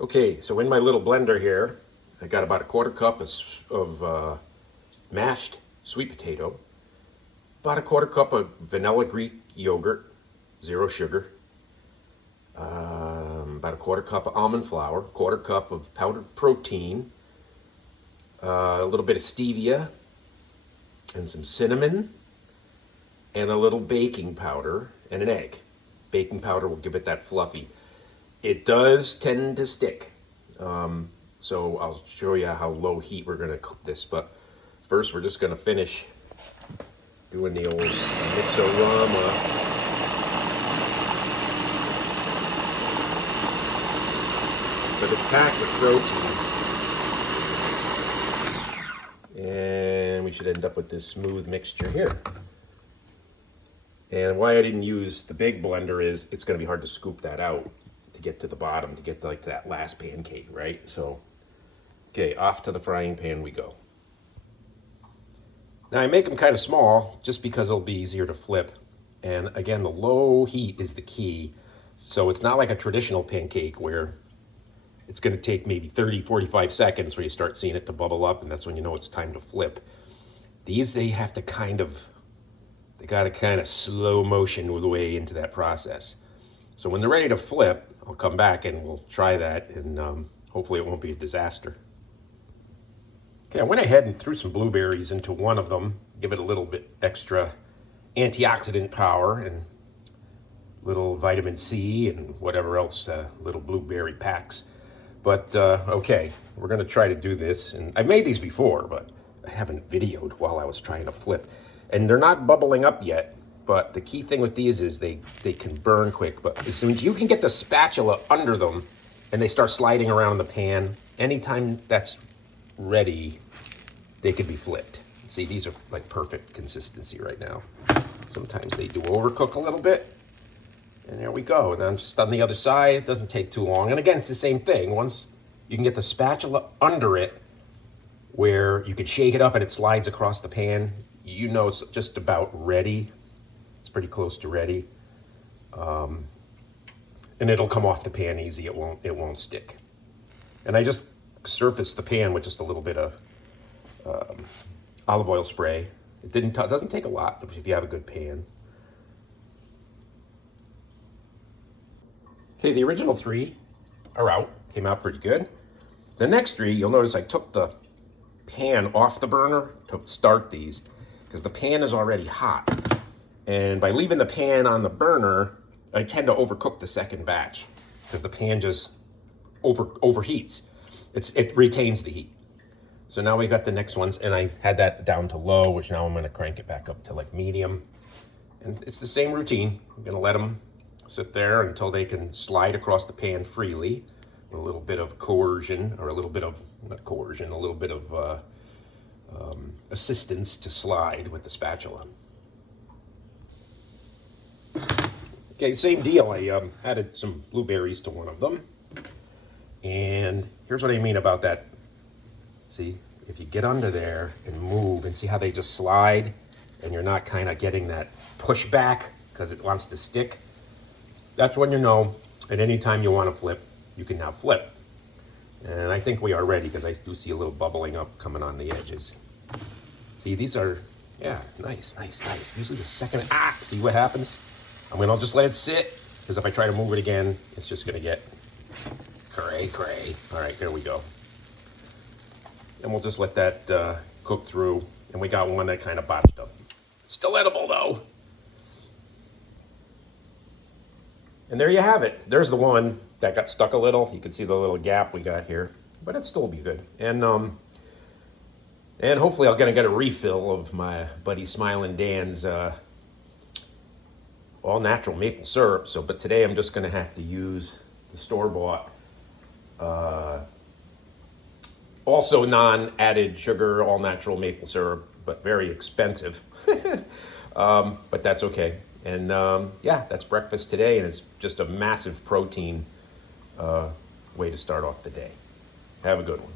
Okay, so in my little blender here, I got about a quarter cup of mashed sweet potato, about a quarter cup of vanilla Greek yogurt, zero sugar, about a quarter cup of almond flour, quarter cup of powdered protein, a little bit of stevia, and some cinnamon, and a little baking powder, and an egg. Baking powder will give it that fluffy. It does tend to stick. So I'll show you how low heat we're gonna cook this, but first we're just gonna finish doing the old mixorama. But it's packed with protein. And we should end up with this smooth mixture here. And why I didn't use the big blender is it's gonna be hard to scoop that out to get to the bottom, to get to like that last pancake, right? So, okay, off to the frying pan we go. Now I make them kind of small just because it'll be easier to flip. And again, the low heat is the key. So it's not like a traditional pancake where it's gonna take maybe 30, 45 seconds where you start seeing it to bubble up, and that's when you know it's time to flip. These, they have to they gotta kind of slow motion the way into that process. So when they're ready to flip, I'll come back and we'll try that, and hopefully it won't be a disaster. Okay, I went ahead and threw some blueberries into one of them, give it a little bit extra antioxidant power and little vitamin C and whatever else, little blueberry packs. But okay, we're gonna try to do this. And I've made these before, but I haven't videoed while I was trying to flip. And they're not bubbling up yet, but the key thing with these is they can burn quick. But as soon as you can get the spatula under them and they start sliding around in the pan, anytime that's ready, they could be flipped. See, these are like perfect consistency right now. Sometimes they do overcook a little bit. And there we go. And then just on the other side, it doesn't take too long. And again, it's the same thing. Once you can get the spatula under it, where you can shake it up and it slides across the pan, you know it's just about ready. It's pretty close to ready. And it'll come off the pan easy. It won't stick. And I just surfaced the pan with just a little bit of olive oil spray. It doesn't take a lot if you have a good pan. Okay, the original 3 are out. Came out pretty good. The next 3, you'll notice I took the pan off the burner to start these because the pan is already hot. And by leaving the pan on the burner, I tend to overcook the second batch because the pan just overheats. It retains the heat. So now we got the next ones, and I had that down to low, which now I'm gonna crank it back up to like medium. And it's the same routine. I'm gonna let them sit there until they can slide across the pan freely with a little bit of coercion, or a little bit of, not coercion, a little bit of assistance to slide with the spatula. Okay, same deal. I added some blueberries to one of them. And here's what I mean about that. See, if you get under there and move and see how they just slide and you're not kind of getting that pushback because it wants to stick, that's when you know at any time you want to flip, you can now flip. And I think we are ready because I do see a little bubbling up coming on the edges. See, these are, yeah, nice. Usually the second, see what happens? I'll just let it sit, because if I try to move it again, it's just gonna get cray. All right, there we go. And we'll just let that cook through. And we got one that kind of botched up. Still edible though. And there you have it. There's the one that got stuck a little. You can see the little gap we got here, but it'll still be good. And hopefully I'm gonna get a refill of my buddy Smiling Dan's all natural maple syrup. But today I'm just gonna have to use the store-bought, also non-added sugar, all natural maple syrup, but very expensive. But that's okay. And yeah, that's breakfast today, and it's just a massive protein way to start off the day. Have a good one.